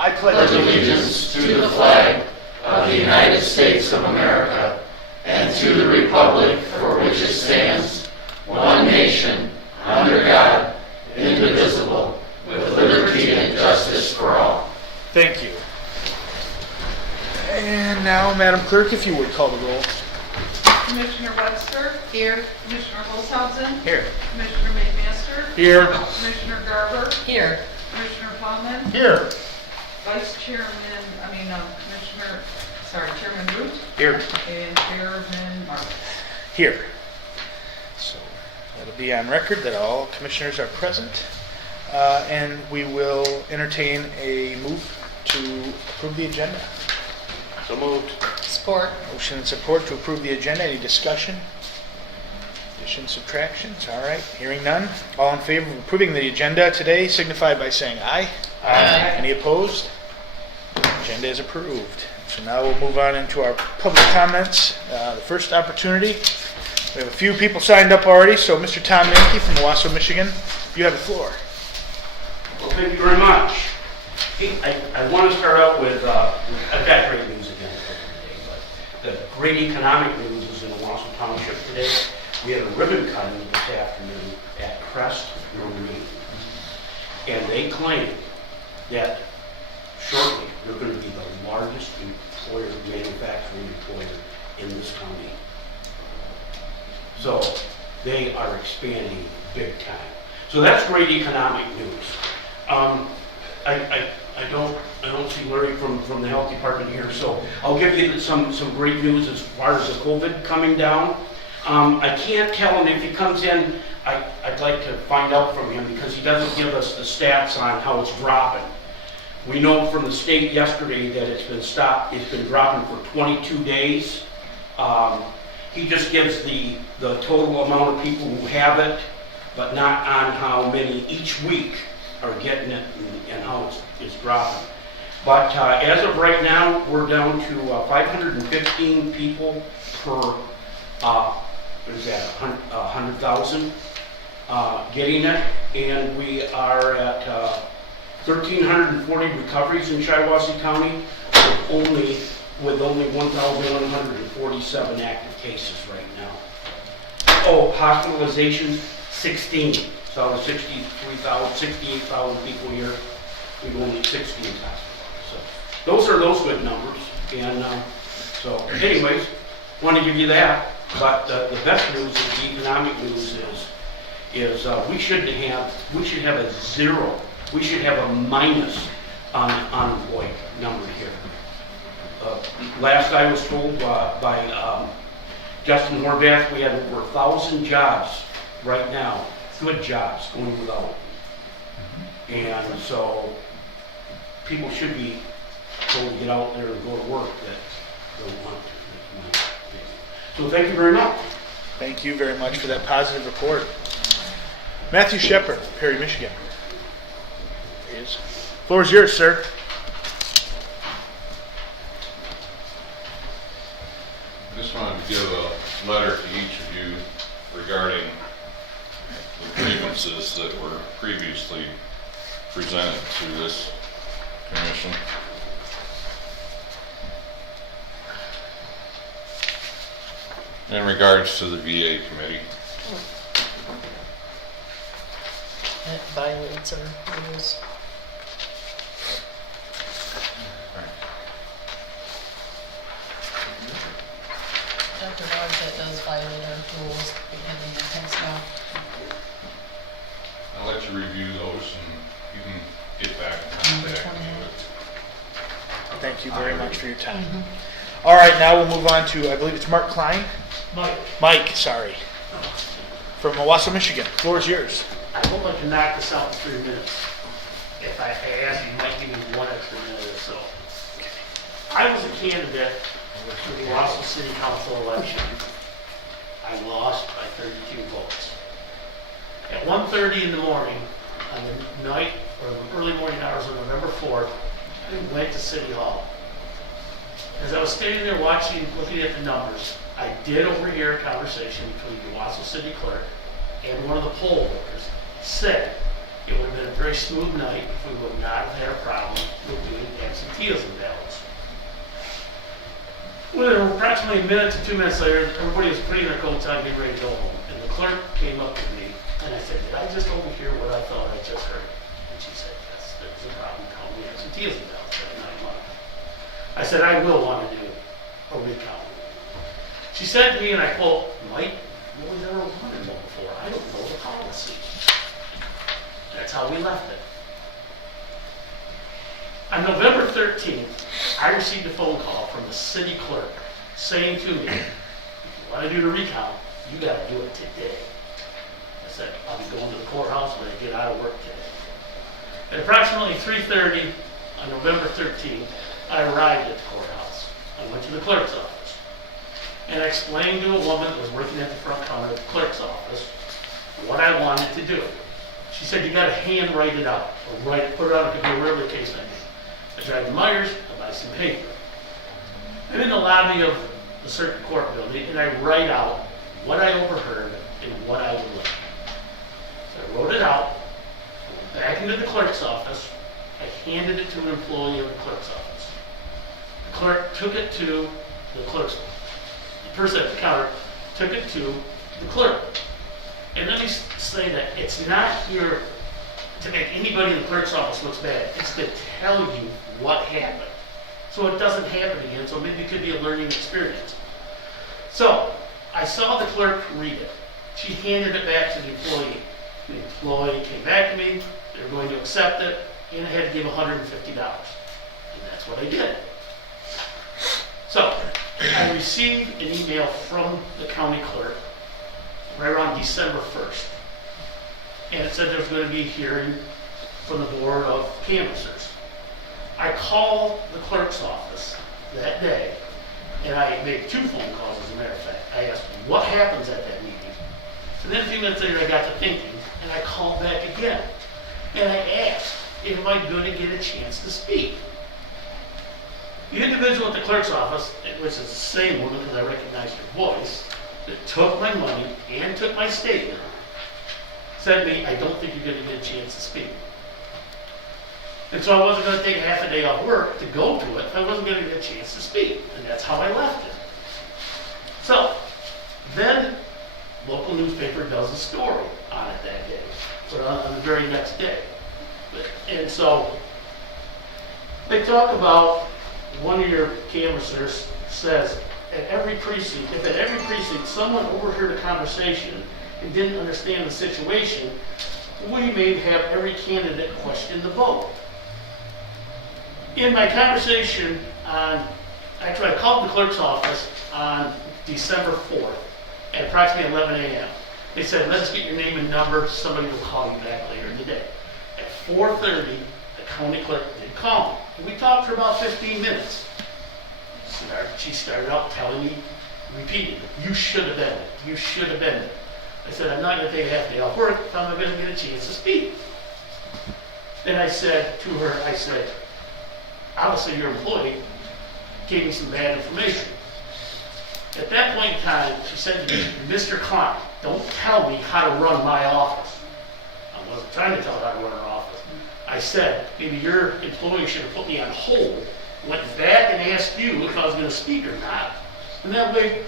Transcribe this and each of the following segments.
I pledge allegiance to the flag of the United States of America and to the republic for which it stands, one nation, under God, indivisible, with liberty and justice for all. Thank you. And now, Madam Clerk, if you would call the roll. Commissioner Webster. Here. Commissioner Holzhausen. Here. Commissioner McMaster. Here. Commissioner Garber. Here. Commissioner Plowman. Here. Chairman Root. Here. And Chairman Martin. Here. So that'll be on record that all commissioners are present. And we will entertain a move to approve the agenda. So moved. Support. Motion and support to approve the agenda. Any discussion? Additions, subtractions? All right. Hearing none. All in favor of approving the agenda today signify by saying aye. Aye. Any opposed? Agenda is approved. So now we'll move on into our public comments. The first opportunity. We have a few people signed up already. So Mr. Tom Mankey from Owasso, Michigan, you have the floor. Well, thank you very much. I want to start out with, I've got great news again today, but the great economic news is in Owasso Township today. We had a ribbon cutting this afternoon at Crest Marine. And they claim that shortly they're going to be the largest manufacturing employer in this county. So they are expanding big time. So that's great economic news. I don't see Larry from the health department here, so I'll give you some great news as far as the COVID coming down. I can't tell him if he comes in. I'd like to find out from him because he doesn't give us the stats on how it's dropping. We know from the state yesterday that it's been stopped. It's been dropping for 22 days. He just gives the total amount of people who have it, but not on how many each week are getting it and how it's dropping. But as of right now, we're down to 515 people per, what is that, 100,000 getting it. And we are at 1,340 recoveries in Shiawassee County with only 1,147 active cases right now. Oh, hospitalizations, 16. So out of 68,000 people here, we've only 16 hospitalized. So those are those good numbers. And so anyways, want to give you that. But the best news is the economic news is we should have a zero. We should have a minus on unemployed number here. Last I was told by Justin Horvath, we have over 1,000 jobs right now, good jobs going without. And so people should be told to get out there and go to work that don't want to. So thank you very much. Thank you very much for that positive report. Matthew Shepard, Perry, Michigan. There he is. Floor is yours, sir. I just wanted to give a letter to each of you regarding the grievances that were previously presented to this commission. In regards to the VA committee. It violates our rules. Dr. Barnes, that does violate our rules because of the text now. I'll let you review those and you can get back in Number contact 28. with. Thank you very much for your time. All right, now we'll move on to, I believe it's Mark Klein? Mike, sorry. From Owasso, Michigan. Floor is yours. I hope I can knock this out in 3 minutes. If I ask, you might give me 1 extra minute or so. I was a candidate for the Owasso City Council election. I lost by 32 votes. At 1:30 in the morning, on the night, or the early morning hours of November 4th, I went to City Hall. As I was standing there watching, looking at the numbers, I did overhear a conversation between the Owasso City Clerk and one of the poll workers. Said it would have been a very smooth night if we would not have had a problem with doing Within approximately a minute to 2 minutes later, everybody was putting their coats on, getting ready to go home. And the clerk came up to me, and I said, did I just overhear what I thought I just heard? And she said, yes, there's a problem, call me absenteeism downstairs at 9 o'clock. I said, I will want to do a recount. She said to me, and I quote, Mike, nobody's ever wanted one before. I don't know the policy. That's how we left it. On November 13th, I received a phone call from the city clerk saying to me, if you want to do the recount, you got to do it today. I said, I'll be going to the courthouse when I get out of work today. At approximately 3:30 on November 13th, I arrived at the courthouse. I went to the clerk's office and I explained to a woman that was working at the front counter of the clerk's office what I wanted to do. She said, you got to hand write it out, or put it out, it could be whatever the case may be. I drive to Myers, I buy some paper. I'm in the lobby of the circuit court building, and I write out what I overheard and what I would learn. So I wrote it out, I went back into the clerk's office, I handed it to an employee of the clerk's office. The clerk took it to the person at the counter took it to the clerk. And let me say that it's not here to make anybody in the clerk's office look bad. It's to tell you what happened, so it doesn't happen again, so maybe it could be a learning experience. So I saw the clerk read it. She handed it back to the employee. The employee came back to me, they were going to accept it, and I had to give $150. And that's what I did. So I received an email from the county clerk right around December 1st. And it said there was going to be a hearing from the Board of Canvassers. I called the clerk's office that day, and I made 2 phone calls, as a matter of fact. I asked, what happens at that meeting? And then a few minutes later, I got to thinking, and I called back again. And I asked, am I going to get a chance to speak? The individual at the clerk's office, which is the same woman, because I recognized her voice, that took my money and took my statement, said to me, I don't think you're going to get a chance to speak. And so I wasn't going to take half a day off work to go to it if I wasn't going to get a chance to speak. And that's how I left it. So then local newspaper does a story on it that day, but on the very next day. And so they talk about one of your canvassers says, at every precinct, if at every precinct someone overheard a conversation and didn't understand the situation, we may have every candidate question the vote. In my conversation I called the clerk's office on December 4th at approximately 11 a.m. They said, let's get your name and number, somebody will call you back later in the day. At 4:30, the county clerk did call me. And we talked for about 15 minutes. She started out telling me, repeating, you should have been it, you should have been it. I said, I'm not going to take a half day off work if I'm not going to get a chance to speak. Then I said to her, I said, obviously your employee gave me some bad information. At that point in time, she said to me, Mr. Klein, don't tell me how to run my office. I wasn't trying to tell her how to run her office. I said, maybe your employee should have put me on hold, went back and asked you if I was going to speak or not. And that way,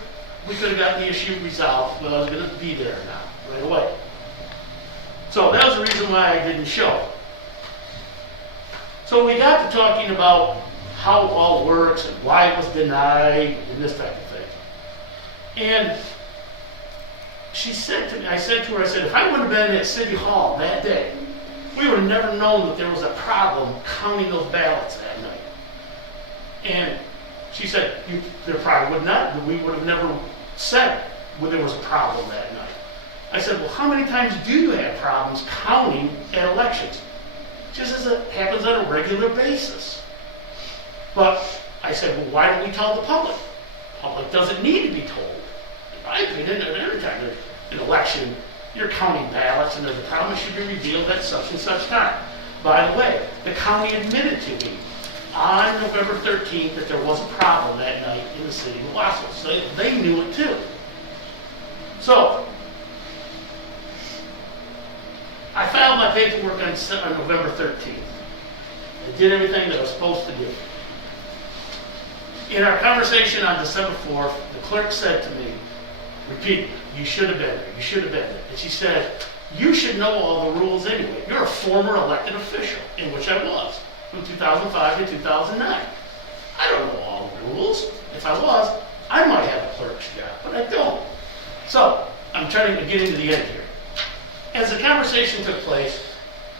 we could have gotten the issue resolved, whether I was going to be there or not, right away. So that was the reason why I didn't show. So we got to talking about how it all works and why it was denied and this type of thing. And she said to me, I said to her, if I would have been at City Hall that day, we would have never known that there was a problem counting those ballots that night. And she said, there probably would not, but we would have never said when there was a problem that night. I said, well, how many times do you have problems counting at elections? Just as it happens on a regular basis. But I said, well, why don't we tell the public? The public doesn't need to be told. In my opinion, every time there's an election, you're counting ballots and there's a problem, it should be revealed at such and such time. By the way, the county admitted to me on November 13th that there was a problem that night in the city of Wausau. So they knew it too. So I filed my paperwork on November 13th. I did everything that I was supposed to do. In our conversation on December 4th, the clerk said to me, repeat, you should have been there, you should have been there. And she said, you should know all the rules anyway. You're a former elected official, in which I was, from 2005 to 2009. I don't know all the rules. If I was, I might have a clerk's job, but I don't. So, I'm trying to get into the end here. As the conversation took place,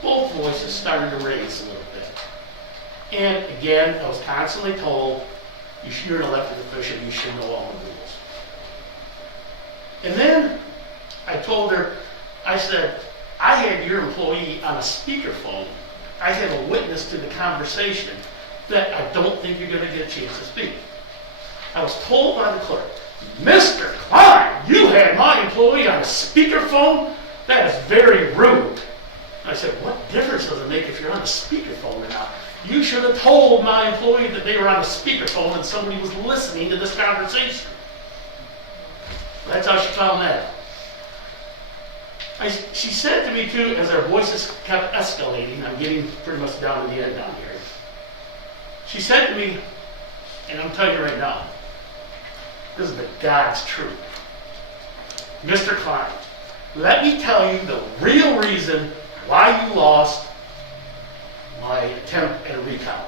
both voices started to raise a little bit. And again, I was constantly told, you're an elected official, you should know all the rules. And then I told her, I said, I had your employee on a speakerphone. I have a witness to the conversation that I don't think you're going to get a chance to speak. I was told by the clerk, Mr. Klein, you had my employee on a speakerphone? That is very rude. I said, what difference does it make if you're on a speakerphone or not? You should have told my employee that they were on a speakerphone and somebody was listening to this conversation. That's how she found that out. She said to me too, as our voices kept escalating, I'm getting pretty much down to the end down here. She said to me, and I'm telling you right now, this is the God's truth. Mr. Klein, let me tell you the real reason why you lost my attempt at a recount.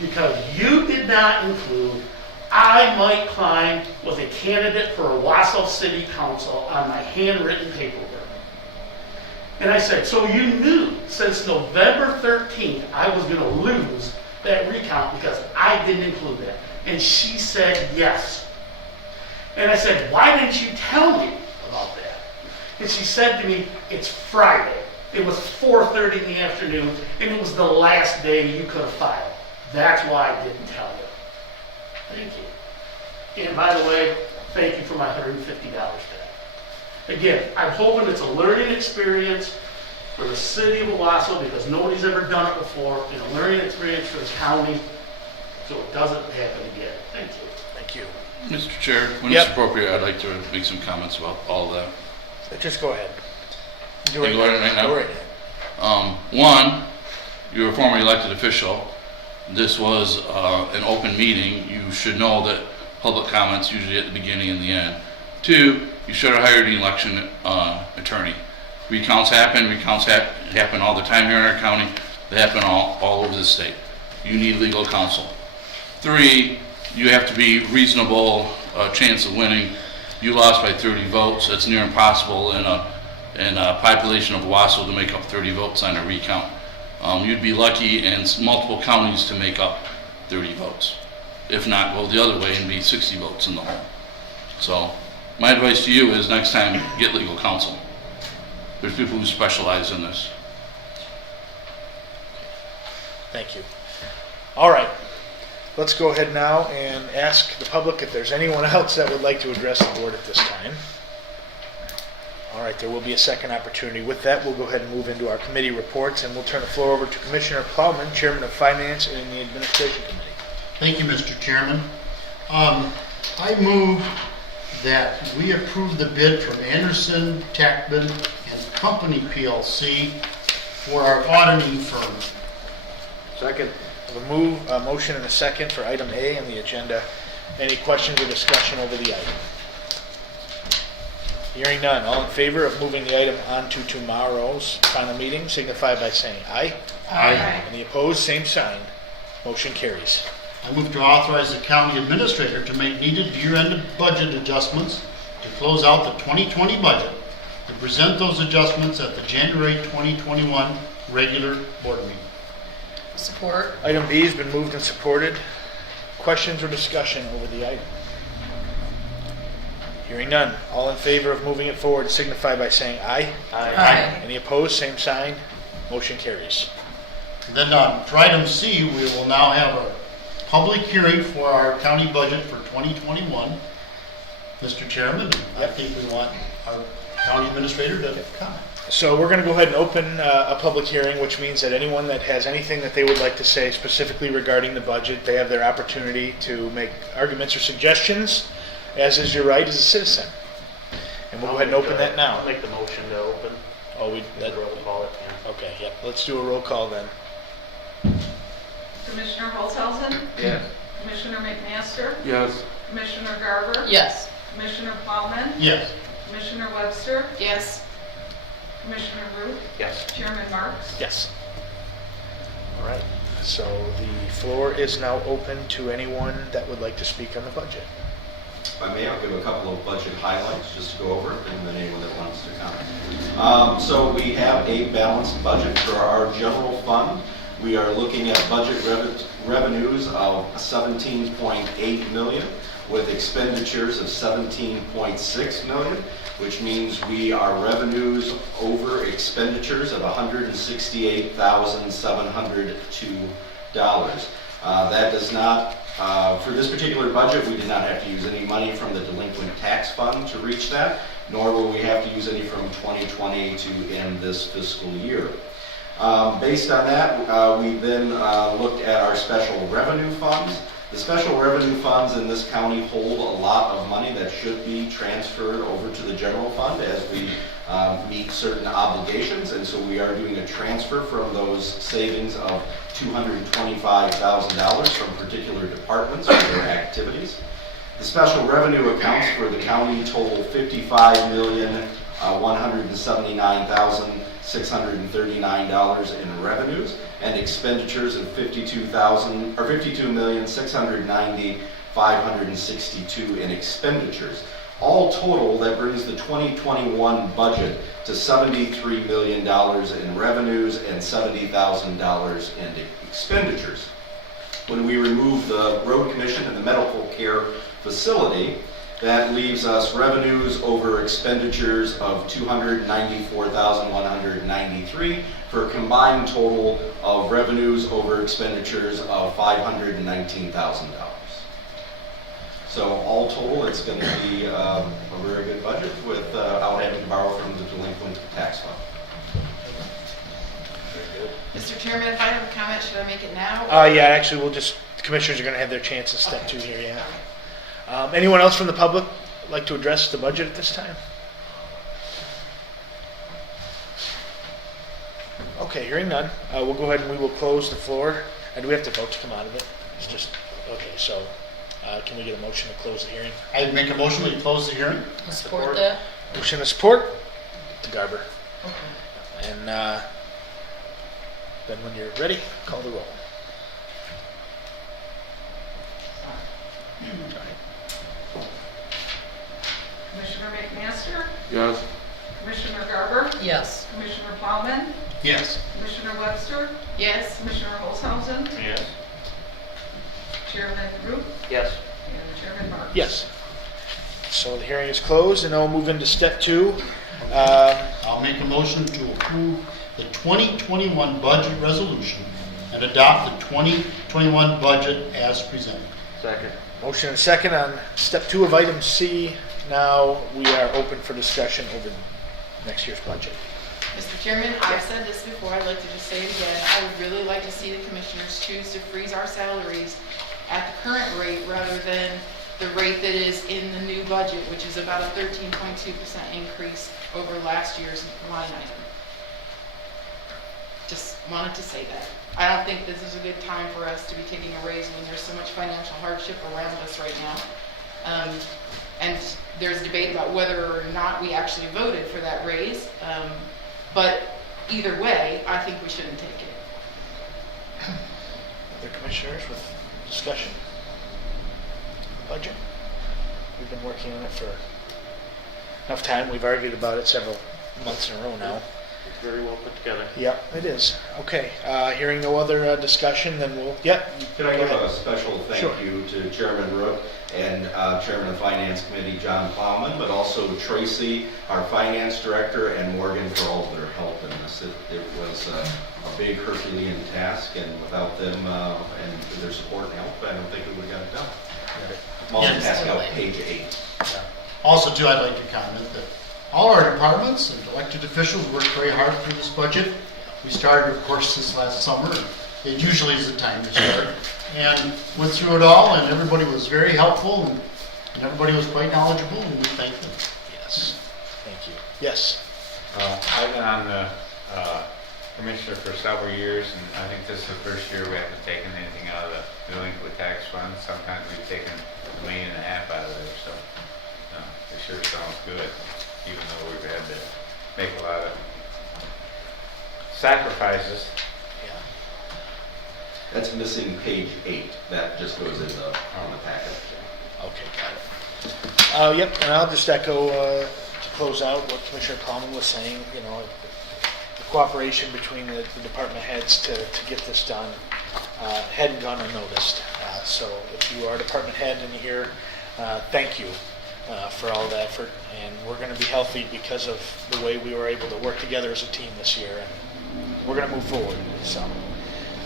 Because you did not include I, Mike Klein, was a candidate for Owasso City Council on my handwritten paperwork. And I said, so you knew since November 13th I was going to lose that recount because I didn't include that. And she said yes. And I said, why didn't you tell me about that? And she said to me, it's Friday. It was 4:30 in the afternoon, and it was the last day you could have filed. That's why I didn't tell you. Thank you. And by the way, thank you for my $150 back. Again, I'm hoping it's a learning experience for the city of Owasso because nobody's ever done it before, and a learning experience for this county so it doesn't happen again. Thank you. Thank you. Mr. Chair, when Yep. it's appropriate, I'd like to make some comments about all of that. Just go ahead. Do Can I go ahead right now? Go right ahead. One, you're a former elected official. This was an open meeting. You should know that public comments usually at the beginning and the end. Two, you should have hired an election attorney. Recounts happen. Happen all the time here in our county. They happen all over the state. You need legal counsel. Three, you have to be reasonable chance of winning. You lost by 30 votes. That's near impossible in a population of Owasso to make up 30 votes on a recount. You'd be lucky in multiple counties to make up 30 votes. If not, go the other way and be 60 votes in the whole. So my advice to you is next time, get legal counsel. There's people who specialize in this. Thank you. All right. Let's go ahead now and ask the public if there's anyone else that would like to address the board at this time. All right, there will be a second opportunity. With that, we'll go ahead and move into our committee reports, and we'll turn the floor over to Commissioner Plowman, Chairman of Finance and the Administration Committee. Thank you, Mr. Chairman. I move that we approve the bid from Anderson, Techman and Company PLC for our auditing firm. Second. We have a motion and a second for item A on the agenda. Any questions or discussion over the item? Hearing none. All in favor of moving the item on to tomorrow's final meeting, signify by saying aye. Aye. Any opposed, same sign. Motion carries. I move to authorize the county administrator to make needed year-end budget adjustments to close out the 2020 budget, to present those adjustments at the January 2021 regular board meeting. Support. Item B has been moved and supported. Questions or discussion over the item? Hearing none. All in favor of moving it forward signify by saying aye. Aye. Any opposed, same sign. Motion carries. Then for item C, we will now have a public hearing for our county budget for 2021. Mr. Chairman, I think we want our county administrator to comment. So we're going to go ahead and open a public hearing, which means that anyone that has anything that they would like to say specifically regarding the budget, they have their opportunity to make arguments or suggestions, as is your right as a citizen. And we'll go ahead and open that now. I'll make the motion to open. Oh, Roll call it. Yeah. okay, yep. Let's do a roll call then. Commissioner Holzhausen? Yeah. Commissioner McMaster, Yes. Commissioner Garber, Yes. Commissioner Plowman, Yes. Commissioner Webster, Yes. Commissioner Root, Yes. Chairman Marks. Yes. All right, so the floor is now open to anyone that would like to speak on the budget. If I may, I'll give a couple of budget highlights just to go over it, and then anyone that wants to comment. So we have a balanced budget for our general fund. We are looking at budget revenues of 17.8 million with expenditures of 17.6 million, which means we are revenues over expenditures of $168,702. That does not, for this particular budget, we did not have to use any money from the delinquent tax fund to reach that, nor will we have to use any from 2020 to end this fiscal year. Based on that, we then looked at our special revenue funds. The special revenue funds in this county hold a lot of money that should be transferred over to the general fund as we meet certain obligations, and so we are doing a transfer from those savings of $225,000 from particular departments for their activities. The special revenue accounts for the county total $55,179,639 in revenues and expenditures of $52,690,562 in expenditures. All total, that brings the 2021 budget to $73 million in revenues and $70,000 in expenditures. When we remove the road commission and the medical care facility, that leaves us revenues over expenditures of $294,193 for a combined total of revenues over expenditures of $519,000. So all total, it's going to be a very good budget without having to borrow from the delinquent tax fund. Mr. Chairman, if I have a comment, should I make it now? Yeah, actually, the commissioners are going to have their chance to step to here, yeah. Anyone else from the public like to address the budget at this time? Okay, hearing none, we'll go ahead and we will close the floor. And do we have to vote to come out of it? It's just, okay, so can we get a motion to close the hearing? I'd make a motion to close the hearing. Support that. Motion to support, to Garber. Okay. And then when you're ready, call the roll. Commissioner McMaster, Yes. Commissioner Garber, Yes. Commissioner Plowman, Yes. Commissioner Webster, Yes. Commissioner Olshausen, Yes. Chairman Root, Yes. and Chairman Marks. Yes. So the hearing is closed, and now we'll move into step two. I'll make a motion to approve the 2021 budget resolution and adopt the 2021 budget as presented. Second. Motion and second on step two of item C. Now we are open for discussion over next year's budget. Mr. Chairman, I've said this before, I'd like to just say it again. I would really like to see the commissioners choose to freeze our salaries at the current rate rather than the rate that is in the new budget, which is about a 13.2% increase over last year's line item. Just wanted to say that. I don't think this is a good time for us to be taking a raise when there's so much financial hardship around us right now. And there's debate about whether or not we actually voted for that raise. But either way, I think we shouldn't take it. Other commissioners with discussion? Budget. We've been working on it for enough time. We've argued about it several months in a row now. It's very well put together. Yep, it is. Okay, hearing no other discussion, then we'll, Can I Go give ahead. a special thank Sure. you to Chairman Rook and Chairman of Finance Committee, John Plowman, but also Tracy, our Finance Director, and Morgan for all of their help in this. It was a big Herculean task, and without them and their support and help, I don't think we would have got it done. Multitasking out page 8. Also, too, I'd like to comment that all our departments and elected officials worked very hard through this budget. We started, of course, this last summer. It usually is the time to start. And went through it all, and everybody was very helpful, and everybody was quite knowledgeable, and we thank them. yes, thank you. Yes, I've been on the commissioner for several years, and I think this is the first year we haven't taken anything out of the delinquent tax fund. fund. Sometimes we've taken $1.5 million out of there, so it sure sounds good, even though we've had to make a lot of sacrifices. Yeah. That's missing page 8. That just goes in the packet. Okay, got it. Yep, and I'll just echo to close out what Commissioner Coleman was saying. You know, the cooperation between the department heads to get this done hadn't gone unnoticed. So if you are a department head and you're here, thank you for all the effort. And we're going to be healthy because of the way we were able to work together as a team this year. And we're going to move forward. So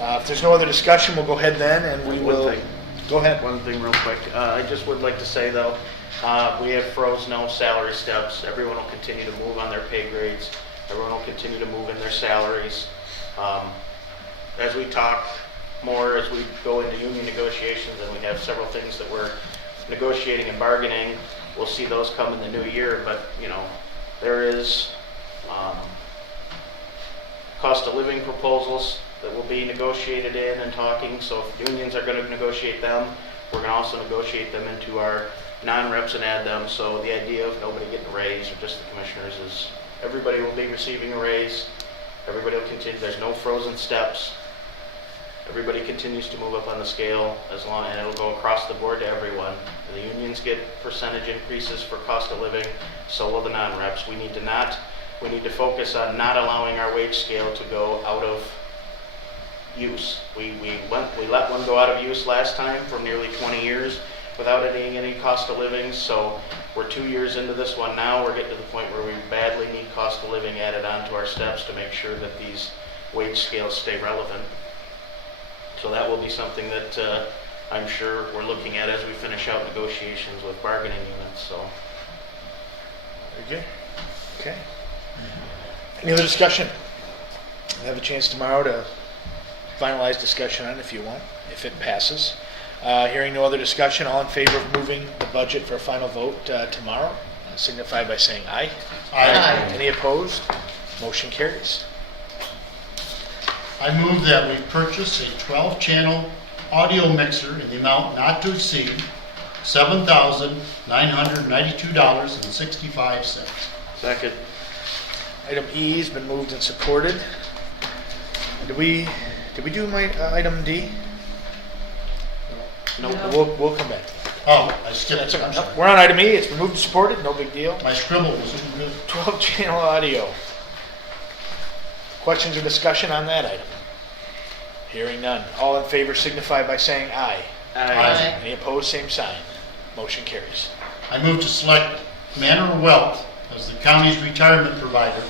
if there's no other discussion, we'll go ahead then, and we will. One thing. Go ahead. One thing real quick, I just would like to say though, we have froze no salary steps. Everyone will continue to move on their pay grades. Everyone will continue to move in their salaries. As we talk more, as we go into union negotiations, and we have several things that we're negotiating and bargaining, we'll see those come in the new year. But you know, there is cost of living proposals that will be negotiated in and talking. So if unions are going to negotiate them, we're going to also negotiate them into our non-reps and add them. So the idea of nobody getting a raise or just the commissioners is everybody will be receiving a raise. Everybody will continue. There's no frozen steps. Everybody continues to move up on the scale as long, and it'll go across the board to everyone. The unions get percentage increases for cost of living, so will the non-reps. We need to focus on not allowing our wage scale to go out of use. We let one go out of use last time for nearly 20 years without any cost of living. So we're 2 years into this one now. We're getting to the point where we badly need cost of living added onto our steps to make sure that these wage scales stay relevant. So that will be something that I'm sure we're looking at as we finish out negotiations with bargaining units. So. Very good. Okay. Any other discussion? We'll have a chance tomorrow to finalize discussion on it if you want, if it passes. Hearing no other discussion, all in favor of moving the budget for a final vote tomorrow, signify by saying aye. Aye. Any opposed? Motion carries. I move that we purchase a 12-channel audio mixer in the amount not to exceed $7,992.65. Second. Item E has been moved and supported. Did we do my item D? No. We'll come back. Oh, I skipped it, I'm sorry. We're on item E. It's been moved and supported. No big deal. My scribble was too good. 12-channel audio. Questions or discussion on that item? Hearing none. All in favor signify by saying aye. Aye. Any opposed, same sign. Motion carries. I move to select Manor Wealth as the county's retirement provider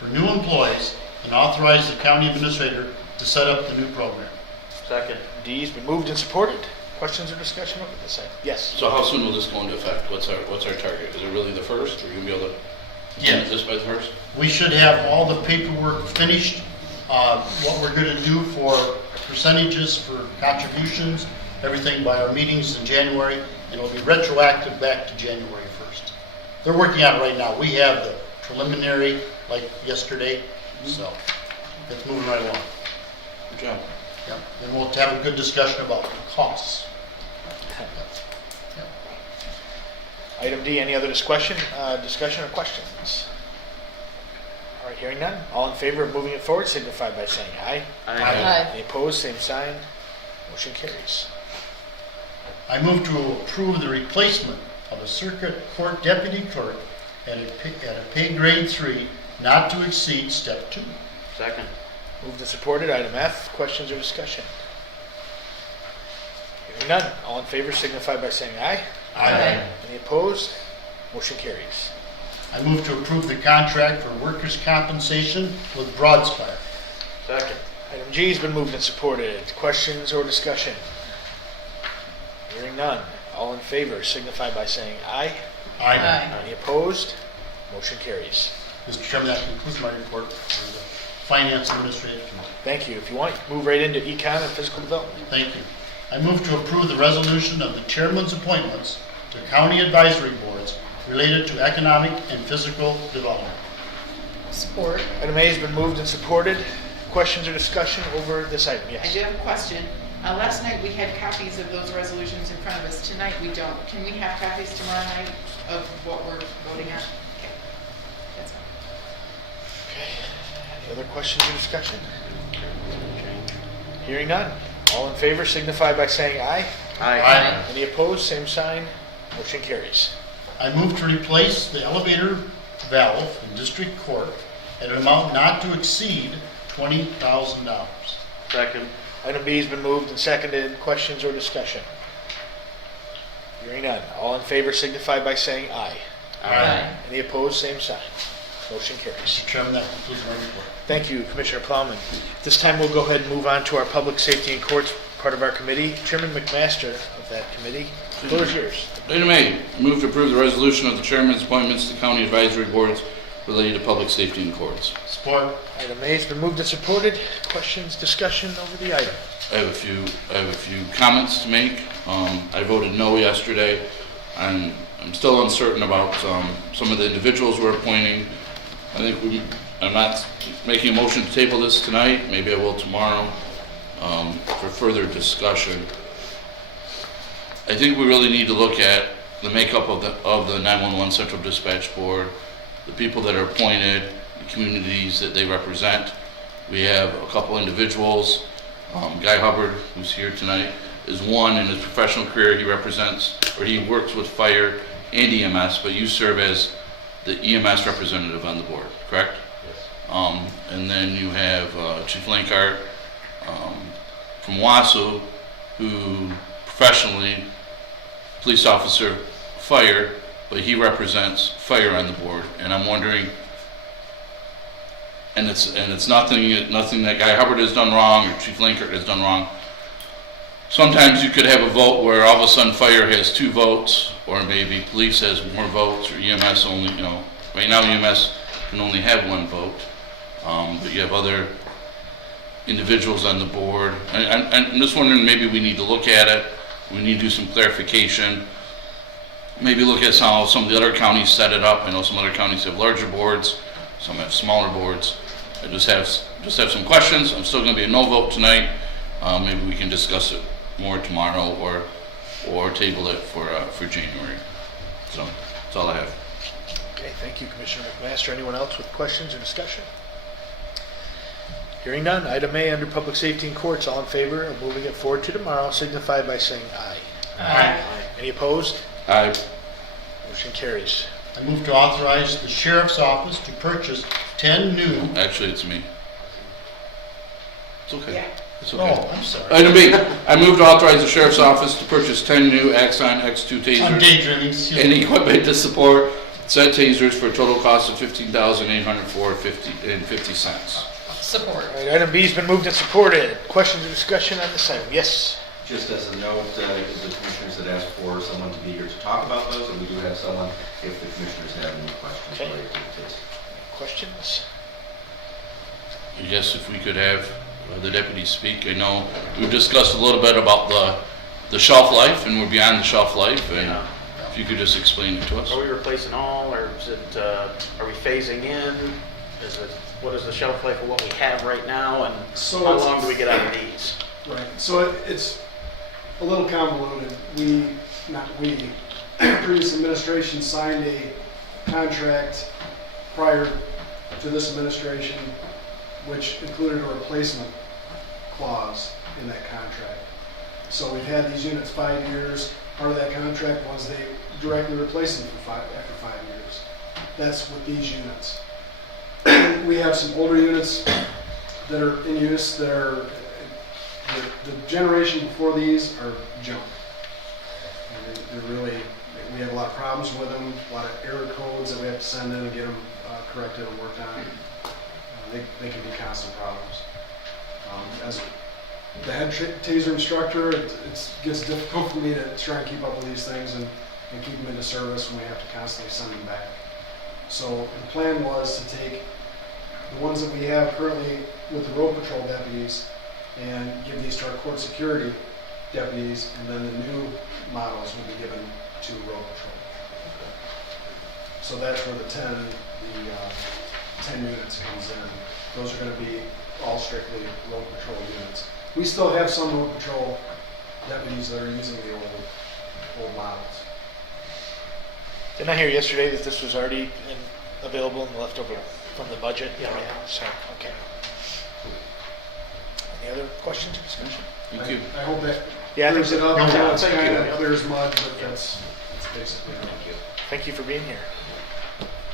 for new employees and authorize the county administrator to set up the new program. Second. D's been moved and supported. Questions or discussion over this item? Yes. So how soon will this go into effect? What's our target? Is it really the first? Are we gonna be able to Yes. do this by the first? We should have all the paperwork finished, what we're going to do for percentages for contributions, everything by our meetings in January, and it'll be retroactive back to January 1st. They're working on it right now. We have the preliminary, like yesterday, so it's moving right along. Good job. Yep. And we'll have a good discussion about the costs. Item D, any other discussion or questions? All right, hearing none. All in favor of moving it forward signify by saying aye. Aye. Any opposed, same sign. Motion carries. I move to approve the replacement of a circuit court deputy clerk at a pay grade 3, not to exceed step 2. Second. Moved and supported. Item F, questions or discussion? Hearing none. All in favor signify by saying aye. Aye. Any opposed? Motion carries. I move to approve the contract for workers' compensation with Broadspire. Second. Item G has been moved and supported. Questions or discussion? Hearing none. All in favor signify by saying aye. Aye. Any opposed? Motion carries. Mr. Chairman, that concludes my report for the Finance Administrative Committee. Thank you. If you want, move right into econ and physical development. Thank you. I move to approve the resolution of the chairman's appointments to county advisory boards related to economic and physical development. Support. Item A has been moved and supported. Questions or discussion over this item? I Yes. do have a question. Last night, we had copies of those resolutions in front of us. Tonight, we don't. Can we have copies tomorrow night of what we're voting on? Okay. That's all. Any other questions or discussion? Hearing none. All in favor signify by saying aye. Aye. Any opposed, same sign. Motion carries. I move to replace the elevator valve in District Court at an amount not to exceed $20,000. Second. Item B has been moved and seconded. Questions or discussion? Hearing none. All in favor signify by saying aye. Aye. Any opposed, same sign. Motion carries. Mr. Chairman, that concludes my report. Thank you, Commissioner Plowman. This time we'll go ahead and move on to our Public Safety and Courts part of our committee. Chairman McMaster of that committee, the floor is yours. Item A, move to approve the resolution of the chairman's appointments to county advisory boards related to public safety and courts. Support. Item A has been moved and supported. Questions, discussion over the item? I have a few comments to make. I voted no yesterday. I'm still uncertain about some of the individuals we're appointing. I'm not making a motion to table this tonight. Maybe I will tomorrow for further discussion. I think we really need to look at the makeup of the 911 Central Dispatch Board, the people that are appointed, the communities that they represent. We have a couple individuals. Guy Hubbard, who's here tonight, is one. In his professional career. He represents, or he works with fire and EMS, but you serve as the EMS representative on the board, correct? Yes. And then you have Chief Lankart from Wausau, who professionally, police officer, fire, but he represents fire on the board. And I'm wondering, and it's nothing that Guy Hubbard has done wrong or Chief Lankart has done wrong. Sometimes you could have a vote where all of a sudden fire has 2 votes, or maybe police has more votes, or EMS only, right now EMS can only have 1 vote. But you have other individuals on the board. I'm just wondering, maybe we need to look at it. We need to do some clarification. Maybe look at how some of the other counties set it up. I know some other counties have larger boards, some have smaller boards. I just have some questions. I'm still going to be a no vote tonight. Maybe we can discuss it more tomorrow, or table it for January. So that's all I have. Okay, thank you, Commissioner McMaster. Anyone else with questions or discussion? Hearing none. Item A under Public Safety and Courts. All in favor of moving it forward to tomorrow signify by saying aye. Aye. Any opposed? Aye. Motion carries. I move to authorize the sheriff's office to purchase 10 new... Actually, it's me. It's okay. Yeah. It's okay. Oh, I'm sorry. Item B, I move to authorize the sheriff's office to purchase 10 new Axon X2 I'm tasers daydreaming. Excuse and me. equipment to support said tasers for a total cost of $15,804.50. Support. All right, item B has been moved and supported. Questions or discussion on this item? Yes? Just as a note, the commissioners had asked for someone to be here to talk about those, and we do have someone if the commissioners have any questions Okay. related to this. Questions? I guess if we could have the deputy speak. I know we've discussed a little bit about the shelf life, and we're beyond the shelf life, and if you could just explain it to us. Are we replacing all, or is it, are we phasing in? What is the shelf life of what we have right now, and So how it's- long do we get out of these? Right, so it's a little convoluted. Previous administration signed a contract prior to this administration, which included a replacement clause in that contract. So we've had these units 5 years. Part of that contract was they directly replaced them after 5 years. That's with these units. We have some older units that are in use that are, the generation before these are junk. And they're really, we have a lot of problems with them, a lot of error codes that we have to send in and get them corrected and worked on. They can be constant problems. As the head taser instructor, it gets difficult for me to try and keep up with these things and keep them into service when we have to constantly send them back. So the plan was to take the ones that we have currently with the road patrol deputies and give these to our court security deputies, and then the new models will be given to road patrol. So that's where the 10 units comes in. Those are going to be all strictly road patrol units. We still have some road patrol deputies that are using the old models. Didn't I hear yesterday that this was already available and left over from the budget? Yeah. So, okay. Any other questions or discussion? Thank you. I hope that Yeah, I think clears it so. up. No, I know no, it's thank kind you. of clears mud, but that's basically it. Thank you for being here.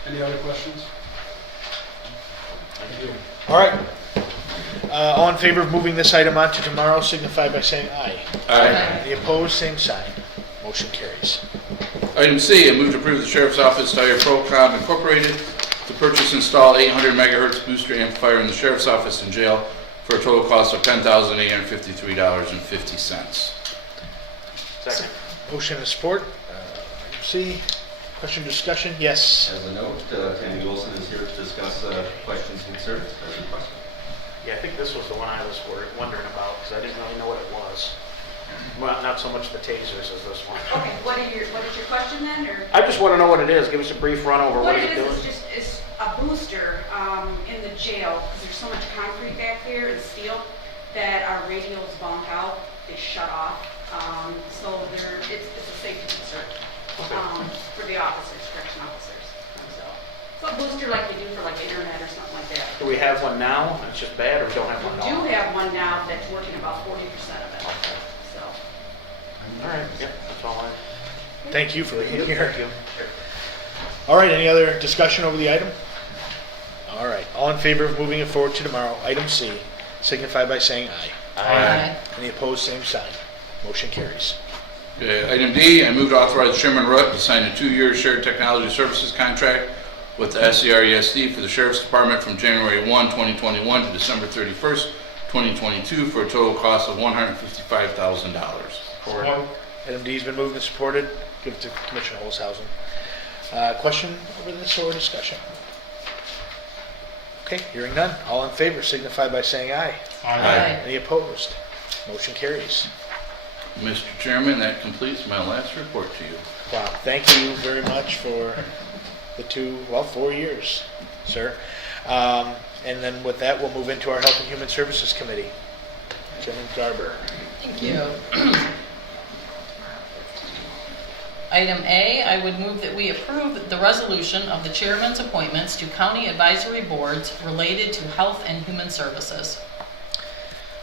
Any other questions? All right. All in favor of moving this item on to tomorrow signify by saying aye. Aye. Any opposed, same sign. Motion carries. Item C, I move to approve the Sheriff's Office to hire Procom Incorporated to purchase and install 800 megahertz booster amplifier in the Sheriff's Office and jail for a total cost of $10,853.50. Second. Motion and support. Item C. Question, discussion? Yes. As a note, Tammy Wilson is here to discuss questions and concerns. As requested. Yeah, I think this was the one I was wondering about, because I didn't really know what it was. Well, not so much the tasers as this one. Okay, what is your question then, or? I just want to know what it is. Give us a brief run over. What What is it it doing? is just, it's a booster in the jail, because there's so much concrete back there and steel that our radios bunk out, they shut off. So it's a safety concern for the officers, correction officers. So a booster like we do for like internet or something like that. Do we have one now? It's just bad, or we don't have one We at do all? have one now that's working about 40% of it, Okay. so. All right. Yep. That's all I. Thank you for being here. Thank you. All right, any other discussion over the item? All right, all in favor of moving it forward to tomorrow, item C, signify by saying aye. Aye. Any opposed, same sign. Motion carries. Okay, item D, I move to authorize Chairman Rutt to sign a 2-year shared technology services contract with the SCRESD for the Sheriff's Department from January 1, 2021 to December 31st, 2022 for a total cost of $155,000. Item D has been moved and supported. Give it to Commissioner Olshausen. Question over this or discussion? Okay, hearing none. All in favor signify by saying aye. Aye. Any opposed? Motion carries. Mr. Chairman, that completes my last report to you. Wow, thank you very much for the 4 years, sir. And then with that, we'll move into our Health and Human Services Committee. Chairman Garber. Thank you. Item A, I would move that we approve the resolution of the chairman's appointments to county advisory boards related to health and human services.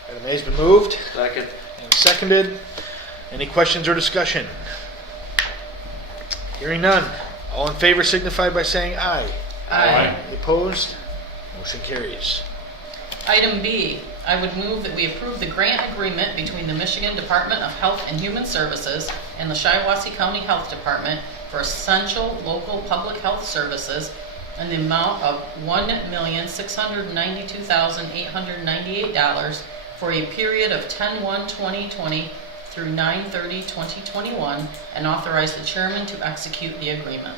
Item A has been moved Second. and seconded. Any questions or discussion? Hearing none. All in favor signify by saying aye. Aye. Any opposed? Motion carries. Item B, I would move that we approve the grant agreement between the Michigan Department of Health and Human Services and the Shiawassee County Health Department for essential local public health services in the amount of $1,692,898 for a period of 10/1/2020 through 9/30/2021 and authorize the chairman to execute the agreement.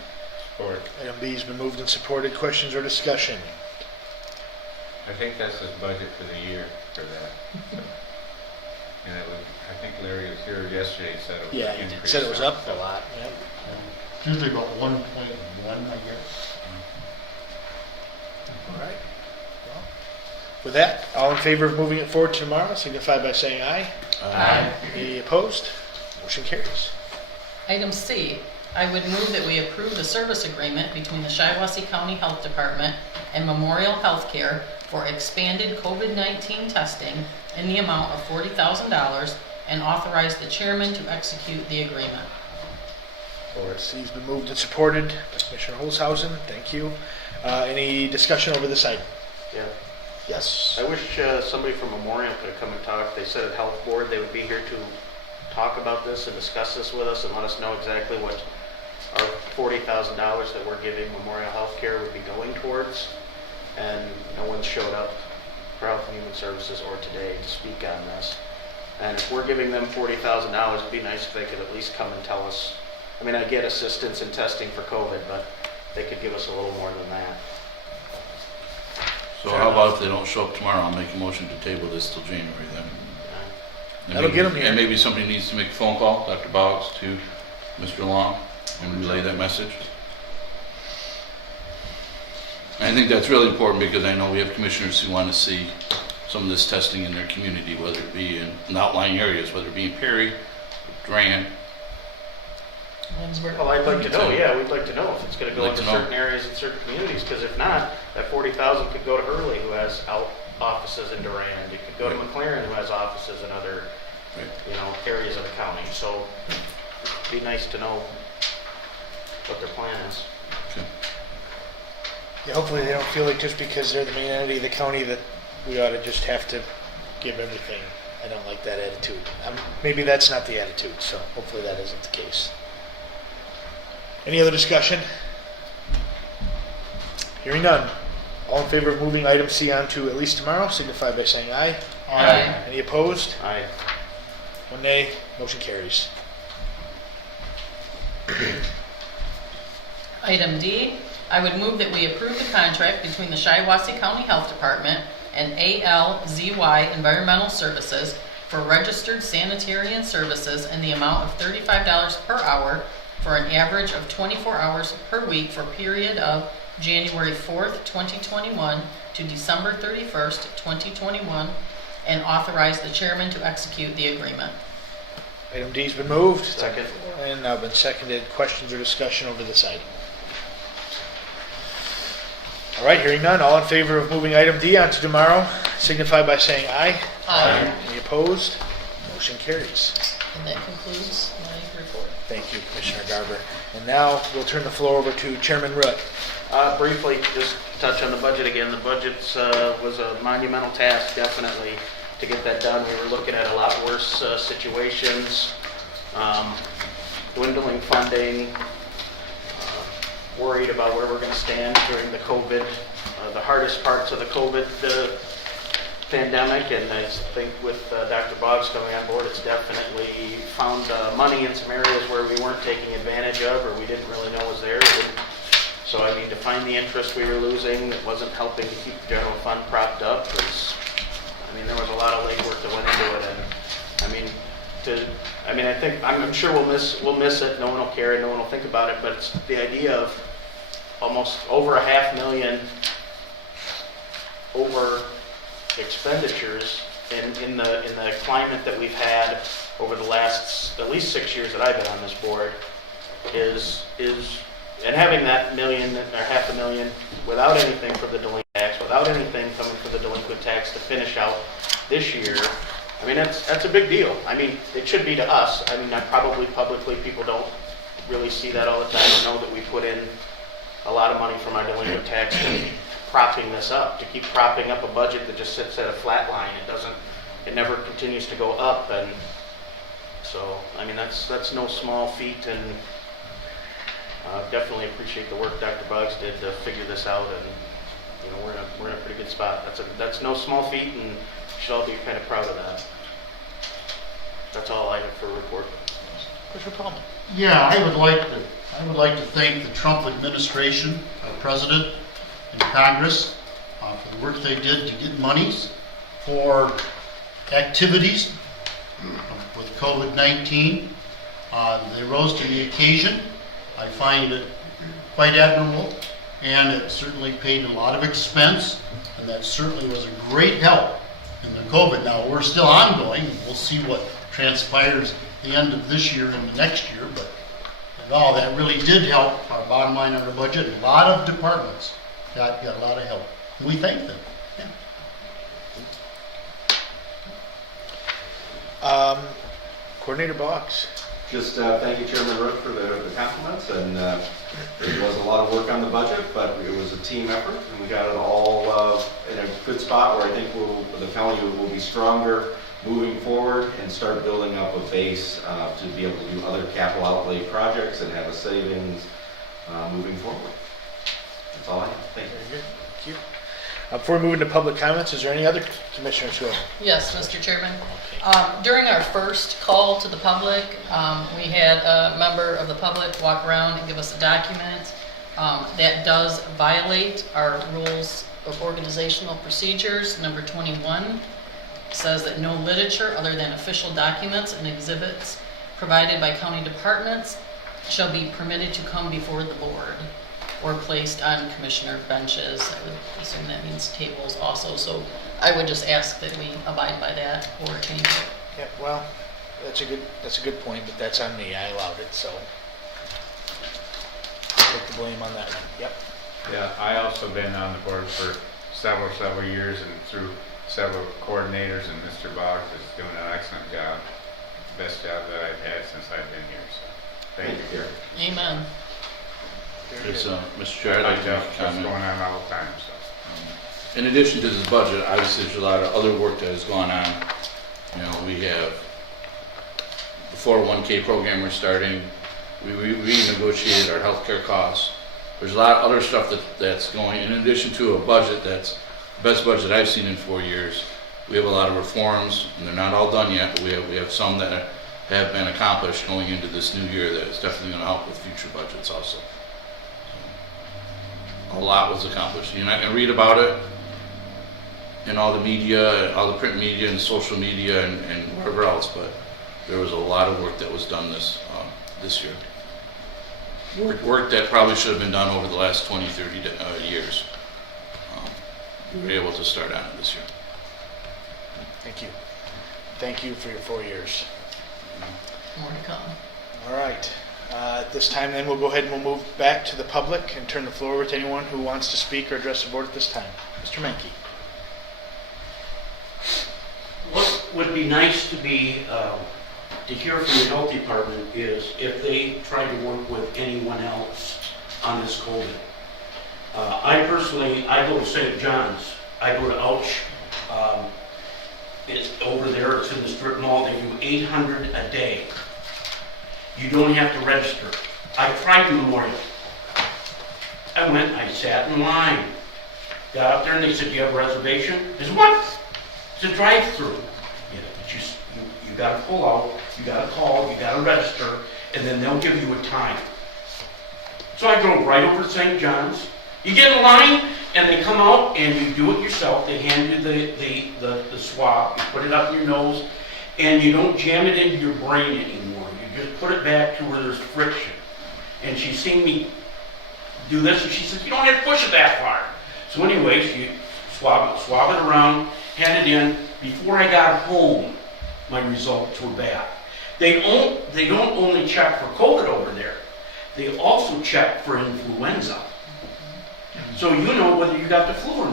Item B has been moved and supported. Questions or discussion? I think that's his budget for the year for that. And it was, I think Larry was here yesterday, said it was Yeah, he increased said it was some. up a lot. Yep. Usually about 1.1, I guess. All right. Well, with that, all in favor of moving it forward to tomorrow signify by saying aye. Aye. Any opposed? Motion carries. Item C, I would move that we approve the service agreement between the Shiawassee County Health Department and Memorial Healthcare for expanded COVID-19 testing in the amount of $40,000 and authorize the chairman to execute the agreement. C has been moved and supported by Commissioner Olshausen. Thank you. Any discussion over this item? Yeah. Yes. I wish somebody from Memorial could have come and talked. They said at Health Board they would be here to talk about this and discuss this with us and let us know exactly what our $40,000 that we're giving Memorial Healthcare would be going towards. And no one showed up for Health and Human Services or today to speak on this. And if we're giving them $40,000, it'd be nice if they could at least come and tell us. I mean, I get assistance in testing for COVID, but they could give us a little more than that. So how about if they don't show up tomorrow, I'll make a motion to table this till January then. And That'll maybe- get 'em here. And maybe somebody needs to make a phone call, Dr. Boggs, to Mr. Long, and relay that message. I think that's really important because I know we have commissioners who want to see some of this testing in their community, whether it be in outlying areas, whether it be in Perry, Durant. Williamsburg. Well, I'd like to know, yeah, we'd like to know if it's gonna go Like into to know. certain areas and certain communities, because if not, that 40,000 could go to Hurley, who has offices in Durand. It could go to Right. McLaren, who has offices in other, Right. areas of the county. So it'd be nice to know what their plan is. Okay. Yeah, hopefully they don't feel like just because they're the main entity of the county that we ought to just have to give everything. I don't like that attitude. Maybe that's not the attitude, so hopefully that isn't the case. Any other discussion? Hearing none. All in favor of moving item C on to at least tomorrow, signify by saying aye. Aye. Any opposed? Aye. One nay. Motion carries. Item D, I would move that we approve the contract between the Shiawassee County Health Department and ALZY Environmental Services for registered sanitarian services in the amount of $35 per hour for an average of 24 hours per week for a period of January 4th, 2021 to December 31st, 2021, and authorize the chairman to execute the agreement. Item D's been moved. Second. And now been seconded. Questions or discussion over this item? All right, hearing none. All in favor of moving item D on to tomorrow, signify by saying aye. Aye. Any opposed? Motion carries. And that concludes my report. Thank you, Commissioner Garber. And now we'll turn the floor over to Chairman Rutt. Briefly, just touch on the budget again. The budget was a monumental task, definitely, to get that done. We were looking at a lot worse situations, dwindling funding, worried about where we're going to stand during the COVID, the hardest parts of the COVID pandemic. And I think with Dr. Boggs coming on board, it's definitely found money in some areas where we weren't taking advantage of or we didn't really know was there. So I mean, to find the interest we were losing that wasn't helping to keep the general fund propped up was, there was a lot of legwork that went into it. And I think, I'm sure we'll miss it. No one will care, no one will think about it. But it's the idea of almost over $500,000 over expenditures in the climate that we've had over the last at least 6 years that I've been on this board is. And having that $1 or $500,000 without anything from the delinquent tax, without anything coming from the delinquent tax to finish out this year, that's a big deal. It should be to us. Probably publicly people don't really see that all the time or know that we put in a lot of money from our delinquent tax to propping this up, to keep propping up a budget that just sits at a flat line. It never continues to go up. And so, that's no small feat, and definitely appreciate the work Dr. Boggs did to figure this out, and we're in a pretty good spot. That's no small feat, and we should all be kind of proud of that. That's all I have for a report. Commissioner Paulman. Yeah, I would like to thank the Trump administration, our president, and Congress for the work they did to get monies for activities with COVID-19. They rose to the occasion. I find it quite admirable, and it certainly paid a lot of expense, and that certainly was a great help in the COVID. Now, we're still ongoing. We'll see what transpires at the end of this year and the next year, but all that really did help our bottom line on our budget. A lot of departments got a lot of help, and we thank them. Yeah. Coordinator Boggs. Just thank you, Chairman Rook, for the compliments, and it was a lot of work on the budget, but it was a team effort, and we got it all in a good spot where I think the county will be stronger moving forward and start building up a base to be able to do other capital outlay projects and have a savings moving forward. That's all I have. Thank you. Very good. Thank you. Before we move into public comments, is there any other commissioners who have? Yes, Mr. Chairman. During our first call to the public, we had a member of the public walk around and give us a document that does violate our rules of organizational procedures. Number 21 says that no literature other than official documents and exhibits provided by county departments shall be permitted to come before the board or placed on commissioner benches. I would assume that means tables also. So I would just ask that we abide by that or change it. Yeah, well, that's a good point, but that's on me. I allowed it, so take the blame on that one. Yep. Yeah, I also been on the board for several years and through several coordinators, and Mr. Boggs is doing an excellent job. Best job that I've had since I've been here, so thank you, Gary. Amen. Very Yes, good. Mr. Chair, I'd like to make a That's comment. going on all the time, so. In addition to this budget, obviously there's a lot of other work that has gone on. You know, we have the 401k program we're starting. We renegotiated our healthcare costs. There's a lot of other stuff that's going, in addition to a budget that's the best budget I've seen in 4 years. We have a lot of reforms, and they're not all done yet, but we have some that have been accomplished going into this new year that is definitely going to help with future budgets also. So, a lot was accomplished. You're not going to read about it in all the media, all the print media and social media and wherever else, but there was a lot of work that was done this year. Work that probably should have been done over the last 20, 30 years. We were able to start on it this year. Thank you. Thank you for your 4 years. More to come. All right. At this time, then, we'll go ahead and we'll move back to the public and turn the floor over to anyone who wants to speak or address the board at this time. Mr. Menke. What would be nice to hear from the health department is if they try to work with anyone else on this COVID. I personally, I go to St. John's, I go to Ouch, it's over there, it's in the strip mall, they do 800 a day. You don't have to register. I tried Memorial. I went, I sat in line, got up there and they said, do you have a reservation? I said, what? It's a drive-through. Yeah, but you gotta pull out, you gotta call, you gotta register, and then they'll give you a time. So I drove right over to St. John's. You get in line, and they come out, and you do it yourself. They hand you the swab, you put it up your nose, and you don't jam it into your brain anymore. You just put it back to where there's friction. And she's seen me do this, and she says, you don't have to push it that far. So anyways, you swab it around, hand it in. Before I got home, my results were bad. They don't only check for COVID over there, they also check for influenza. So you know whether you got the flu or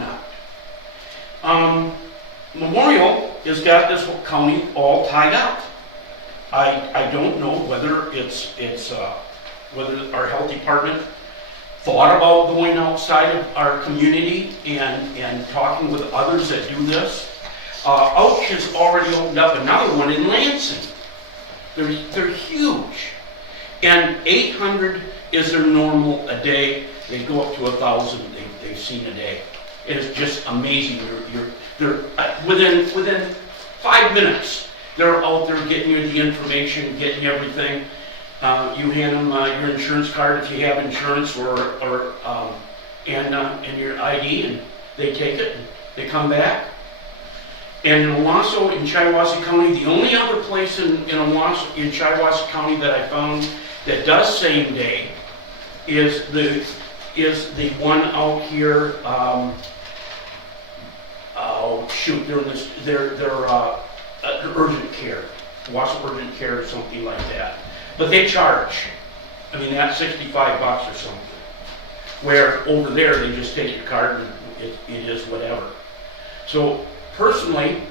not. Memorial has got this whole county all tied up. I don't know whether whether our health department thought about going outside of our community and talking with others that do this. Ouch has already opened up another one in Lansing. They're huge. And 800 is their normal a day. They go up to 1,000 they've seen a day. It is just amazing. They're within 5 minutes, they're out there getting you the information, getting everything. You hand them your insurance card if you have insurance, and your ID, and they take it. And they come back. And in Owasso, in Shiawassee County, the only other place in Shiawassee County that I found that does same day is the one out here. They're urgent care, Owasso Urgent Care or something like that. But they charge. I mean, that's $65 or something. Where over there they just take your card and it is whatever. So personally,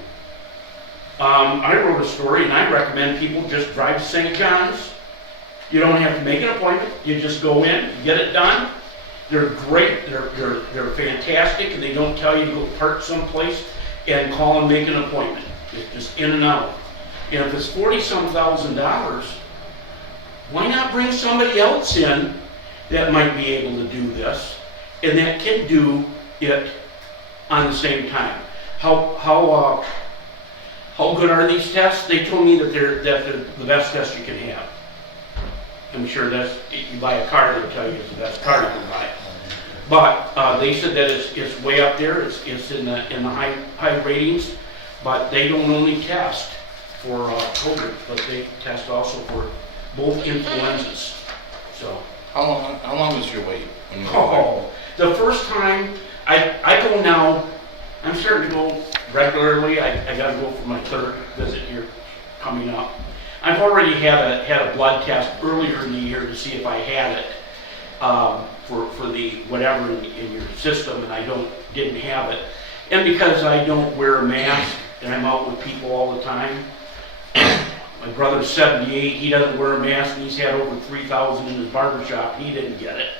I wrote a story and I recommend people just drive to St. John's. You don't have to make an appointment. You just go in, you get it done. They're great. They're fantastic, and they don't tell you to go park someplace and call and make an appointment. It's just in and out. And if it's $40-some thousand, why not bring somebody else in that might be able to do this and that can do it on the same time? How good are these tests? They told me that they're the best test you can have. I'm sure that's, you buy a car, they'll tell you it's the best car you can buy. But they said that it's way up there. It's in the high ratings. But they don't only test for COVID, but they test also for both influenzas. So. How long was your wait? The first time I go now, I'm starting to go regularly. I gotta go for my third visit here coming up. I've already had a blood test earlier in the year to see if I had it for the whatever in your system, and I didn't have it. And because I don't wear a mask and I'm out with people all the time, my brother's 78, he doesn't wear a mask, and he's had over 3,000 in his barber shop, he didn't get it.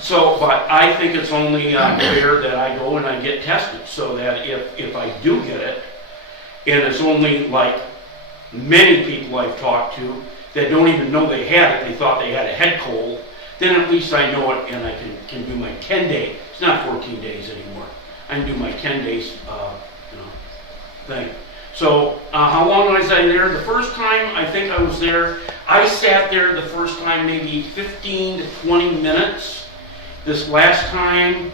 So, but I think it's only fair that I go and I get tested, so that if I do get it, and it's only like many people I've talked to that don't even know they had it, they thought they had a head cold, then at least I know it and I can do my 10-day, it's not 14 days anymore, I can do my 10 days thing. So how long was I there? The first time I think I was there, I sat there the first time maybe 15 to 20 minutes. This last time,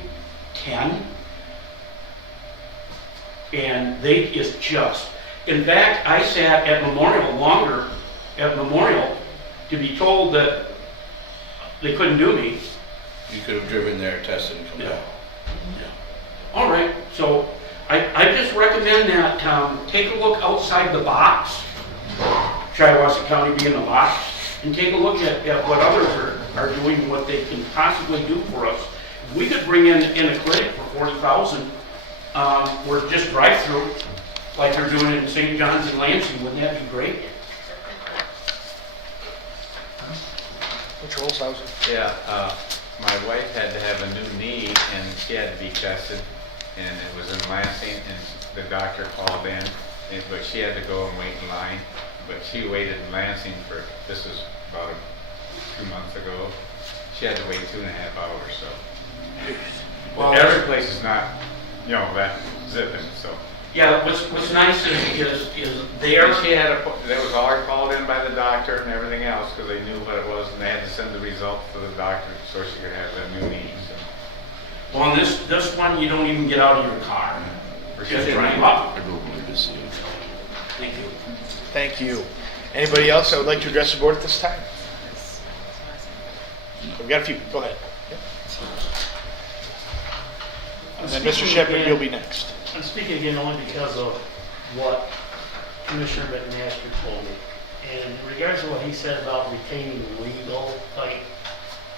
10. And it's just, in fact, I sat at Memorial longer, to be told that they couldn't do me. You could have driven there, tested, and come back. All right, so I just recommend that take a look outside the box, Shiawassee County being the box, and take a look at what others are doing and what they can possibly do for us. If we could bring in a clinic for 40,000, or just drive-through, like they're doing in St. John's and Lansing, wouldn't that be great? Which Olshausen? Yeah, my wife had to have a new knee and she had to be tested, and it was in Lansing, and the doctor called in, but she had to go and wait in line. But she waited in Lansing this was about 2 months ago. She had to wait 2.5 hours, so. Well, every place is not, that zipping, so. Yeah, what's nice is there. And that was all called in by the doctor and everything else, because they knew what it was, and they had to send the results to the doctor so she could have that new knee, so. Well, on this one, you don't even get out of your car. Just drive up. Thank you. Thank you. Anybody else that would like to address the board at this time? We've got a few. Go ahead. Yep. And then Mr. Shepherd, you'll be next. I'm speaking again only because of what Commissioner McMaster told me. And in regards to what he said about retaining legal type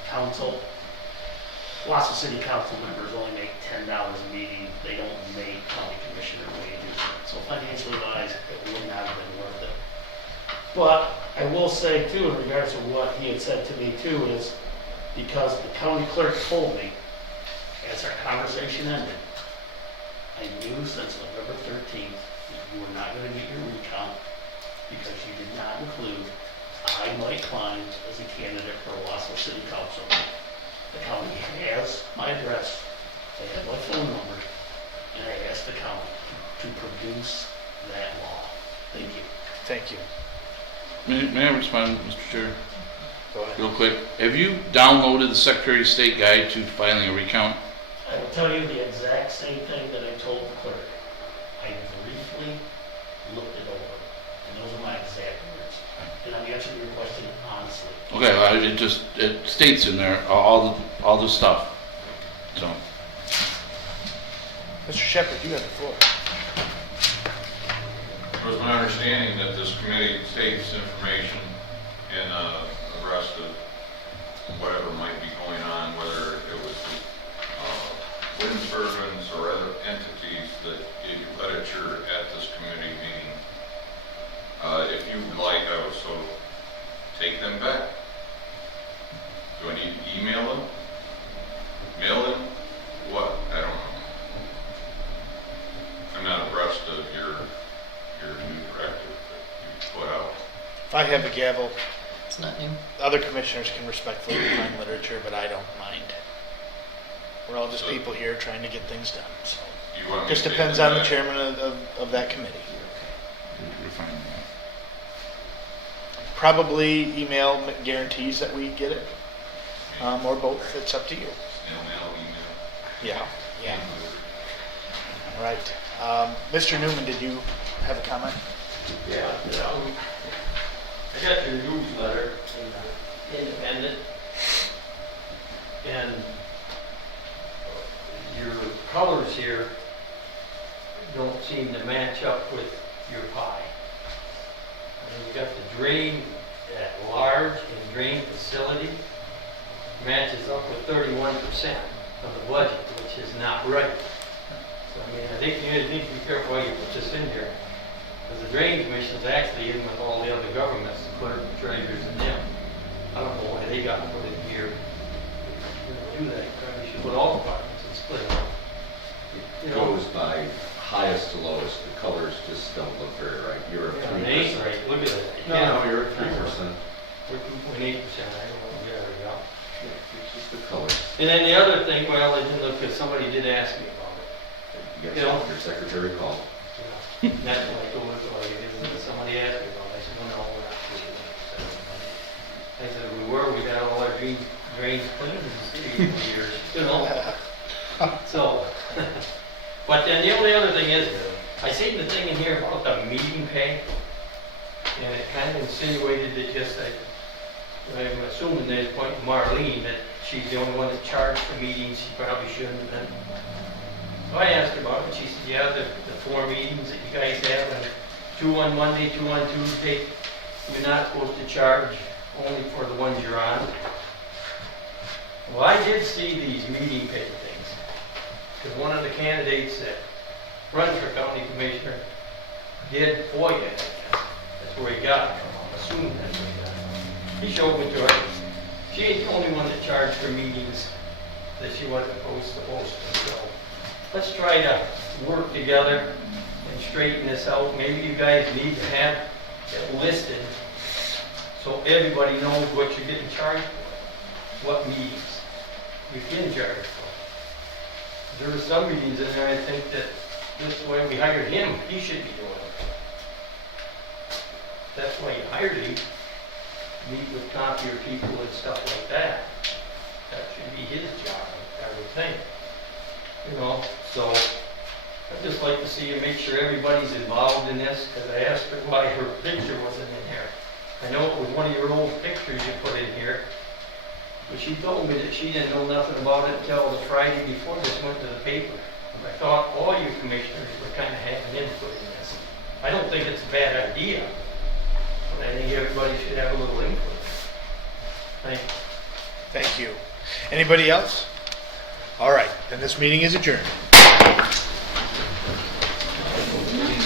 counsel, lots of city council members only make $10 a meeting. They don't make county commissioner wages. So financially wise, it would not have been worth it. But I will say too, in regards to what he had said to me too, is because the county clerk told me as our conversation ended, I knew since November 13th that you were not going to get your recount because you did not include Mike Klein as a candidate for Owasso City Council. The county has my address, they have my phone number, and I asked the county to produce that law. Thank you. Thank you. May I respond, Mr. Chair? Go ahead. Real quick. Have you downloaded the Secretary of State Guide to filing a recount? I will tell you the exact same thing that I told the clerk. I briefly looked it over, and those are my exact words. And I'm answering your question honestly. Okay, well, it states in there all the stuff. So. Mr. Shepherd, you have the floor. It was my understanding that this committee takes information and abreast of whatever might be going on, whether it was wind turbines or other entities that gave you literature at this committee meeting. If you would like, I would so take them back. Do I need to email them? Mail them? What? I don't know. I'm not abreast of your new directive that you put out. If I have the gavel, It's not new. other commissioners can respectfully define literature, but I don't mind. We're all just people here trying to get things done. So You want me just to depends take on them the back? chairman of that committee. You're fine with that. Probably email guarantees that we get it, or both. It's up to you. Snail mail, email. Yeah. All right. Mr. Newman, did you have a comment? Yeah, I got your newsletter in the Independent, and your colors here don't seem to match up with your pie. I mean, you got the drain at large and drain facility matches up with 31% of the budget, which is not right. So, I mean, I think you need to be careful how you put this in here. Because the drain commission is actually in with all the other governments, the clerk, the treasurers, and them. I don't know why they got put in here. You know, do that, you probably should put all departments and split them up. It goes by highest to lowest. The colors just don't look very right. You're at Yeah, they ain't 3%. right, look at that. No, you're at 3%. We're 2.8%, I don't know, there we go. It's just the colors. And then the other thing, well, I didn't look, because somebody did ask me about it. You You know? got your secretary called. You know, That's when I told her, so somebody asked me about it, I said, well, no, we're not doing that. I said, if we were, we'd have all our drains cleaned in the city for years, you know? So, but then the only other thing is, I seen the thing in here about the meeting pay, and it kind of insinuated that just that, I'm assuming that it's pointing to Marlene, that she's the only one that charged for meetings, she probably shouldn't have been. So I asked her about it, she said, yeah, the 4 meetings that you guys have, and 2 on Monday, 2 on Tuesday, you're not supposed to charge, only for the ones you're on. Well, I did see these meeting pay things, because one of the candidates that runs for county commissioner did FOIA, I guess. That's where he got it from, I'm assuming that's where he got it. He showed me to her. She ain't the only one that charged for meetings that she wasn't supposed to. So let's try to work together and straighten this out. Maybe you guys need to have it listed so everybody knows what you're getting charged for, what meetings you can charge for. There were some meetings in there, I think, that this way we hired him, he should be doing it. That's why you hired him. Meet with copier people and stuff like that. That should be his job, I would think. You know, so I'd just like to see you make sure everybody's involved in this, because I asked her why her picture wasn't in here. I know it was one of your old pictures you put in here, but she told me that she didn't know nothing about it until the Friday before this went to the paper. I thought all you commissioners were kind of having input in this. I don't think it's a bad idea, but I think everybody should have a little input. Thank you. Thank you. Anybody else? All right, then this meeting is adjourned.